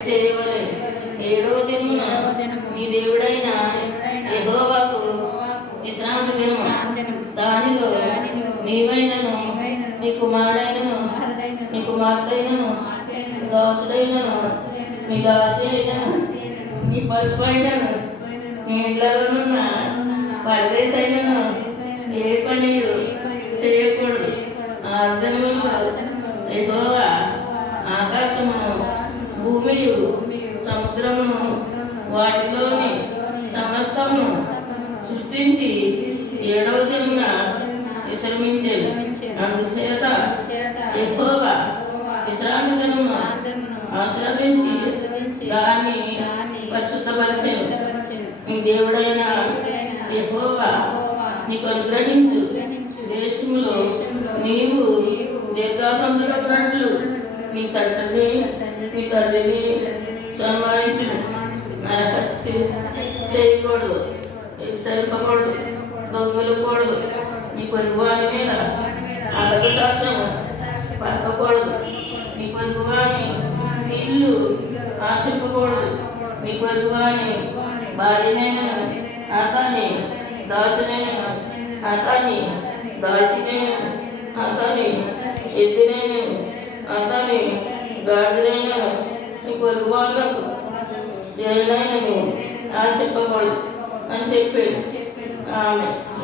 చేయవలె. ఏడవ దినమున నీ దేవుడైన యెహోవాకు విశ్రాంతి దినము దానిలో నీవైనను నీ కుమారుడైనను నీ కుమార్తెనను దాసుడైనను మీ దాసి అయినను నీ పసుపు అయినను నీ ఇండ్లలోనున్న పరదేశైనను ఏ పని చేయకూడదు. ఆ దినములో యెహోవా సముద్రమును వాటిలోని సమస్తమును సృష్టించి ఏడవ దిన విశ్రమించాను. అందుచేత ఎక్కువగా విశ్రాంతి దినము ఆస్వాదించి దాన్ని పరిశుద్ధపరిచాను. మీ దేవుడైన ఎక్కువగా నీకు అనుగ్రహించు. దేశంలో నీవు దీర్ఘాసంతుడకున్నట్లు నీ తండ్రిని నీ తండ్రిని సన్మానించు నరహత్య చేయకూడదు సరిపకూడదు దొంగలకూడదు నీ పొరుగువాని మీద అబద్ధ సాక్ష్యం పలకకూడదు నీ పొరుగువాని ఇల్లు ఆశింపకూడదు నీ పొరుగువాని భార్యనైనా అతని దాసునైనా అతని దాసినైనా అతని ఎద్దునైనా అతని గాడిదైనా పొరుగు వాళ్ళకు జైలైనను ఆశింపకూడదు అని చెప్పాడు. ఆమె.